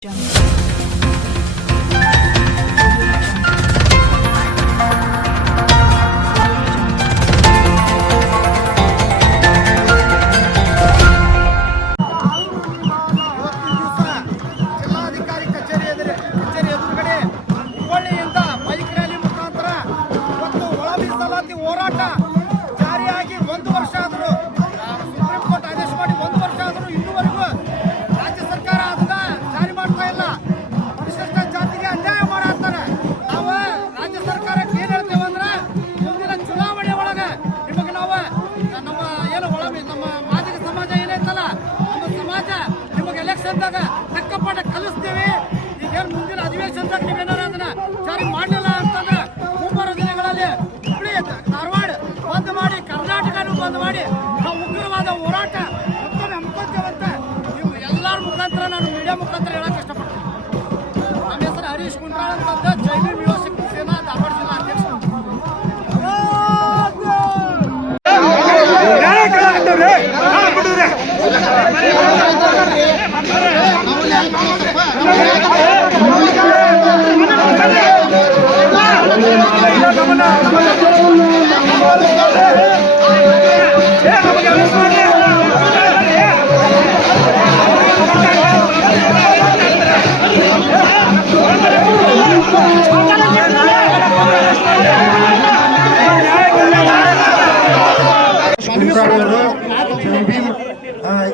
将。ಮುಖಾಂತರ ನಾನು ಮೀಡಿಯಾ ಮುಖಾಂತರ ಹೇಳಕ್ಕೆ ಇಷ್ಟಪಡ್ತೀನಿ. ನಮ್ಮ ಹೆಸರು ಹರೀಶ್ ಕುಂಟ್ರಾಳ್ ಅಂತ ಜೈವಿ ಮ್ಯೂಸಿಕ್ ಸೇನಾ ಧಾರವಾಡ ಜಿಲ್ಲಾ ಅಧ್ಯಕ್ಷ. ಶಿವರಾಜರು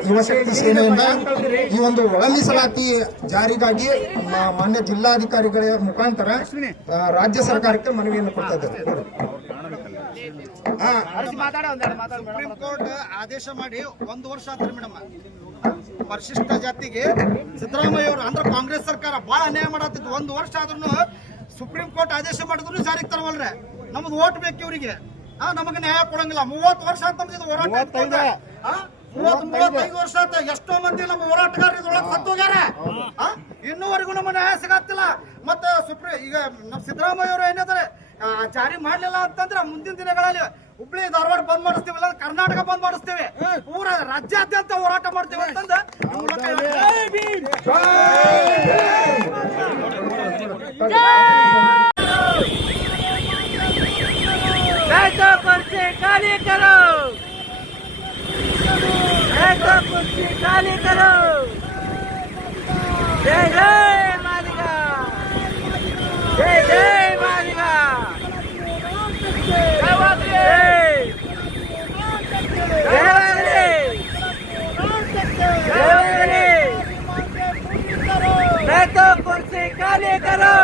ಯುವಶಕ್ತಿ ಸೇನೆಯಿಂದ ಈ ಒಂದು ಒಳ ಮೀಸಲಾತಿ ಜಾರಿಗಾಗಿ ಮಾನ್ಯ ಜಿಲ್ಲಾಧಿಕಾರಿಗಳ ಮುಖಾಂತರ ರಾಜ್ಯ ಸರ್ಕಾರಕ್ಕೆ ಮನವಿಯನ್ನು ಕೊಡ್ತಾ ಇದ್ದಾರೆ. ಸುಪ್ರೀಂ ಕೋರ್ಟ್ ಆದೇಶ ಮಾಡಿ ಒಂದು ವರ್ಷ ಆತ್ರಿ ಮೇಡಮ್. ಪರಿಶಿಷ್ಟ ಜಾತಿಗೆ ಸಿದ್ದರಾಮಯ್ಯ ಅವರು ಅಂದ್ರೆ ಕಾಂಗ್ರೆಸ್ ಸರ್ಕಾರ ಬಹಳ ಅನ್ಯಾಯ ಮಾಡತ್ತಿತ್ತು. ಒಂದು ವರ್ಷ ಆದ್ರೂ ಸುಪ್ರೀಂ ಕೋರ್ಟ್ ಆದೇಶ ಮಾಡಿದ್ರು ಜಾರಿಗೆ ತರವಲ್ರೆ. ನಮ್ದು ಓಟ್ ಬೇಕು ಇವರಿಗೆ. ಆ ನಮಗೆ ನ್ಯಾಯ ಕೊಡಂಗಿಲ್ಲ. ಮೂವತ್ತು ವರ್ಷ ಆತ ನಮ್ದು ಇದು ಹೋರಾಟ ಮೂವತ್ ಮೂವತ್ತೈದು. ವರ್ಷ ಆಯ್ತು ಎಷ್ಟೋ ಮಂದಿ ನಮ್ಮ ಹೋರಾಟಗಾರ ಇದ್ರೊಳಗೆ ಸತ್ತು ಹೋಗ್ಯಾರ. ಆ? ಇನ್ನೂವರೆಗೂ ನಮ್ಮ ನ್ಯಾಯ ಸಿಗತ್ತಿಲ್ಲ. ಮತ್ತೆ ಸುಪ್ರೀಂ ಈಗ ನಮ್ಮ ಸಿದ್ದರಾಮಯ್ಯ ಅವರು ಏನಿದ್ದಾರೆ ಆ, ಜಾರಿ ಮಾಡ್ಲಿಲ್ಲ ಅಂತಂದ್ರೆ ಮುಂದಿನ ದಿನಗಳಲ್ಲಿ ಹುಬ್ಳಿ ಧಾರವಾಡ ಬಂದ್ ಮಾಡಿಸ್ತೀವಿ ಇಲ್ಲ ಕರ್ನಾಟಕ ಬಂದ್ ಮಾಡಿಸ್ತೀವಿ. ಊರ ರಾಜ್ಯಾದ್ಯಂತ ಹೋರಾಟ ಮಾಡ್ತೀವಿ ಅಂತಂದ್ರೆ ಖಾಲಿ ಕರೋ ಖಾಲಿ ಕರೋ ಜಯ ಜಯ কানে করো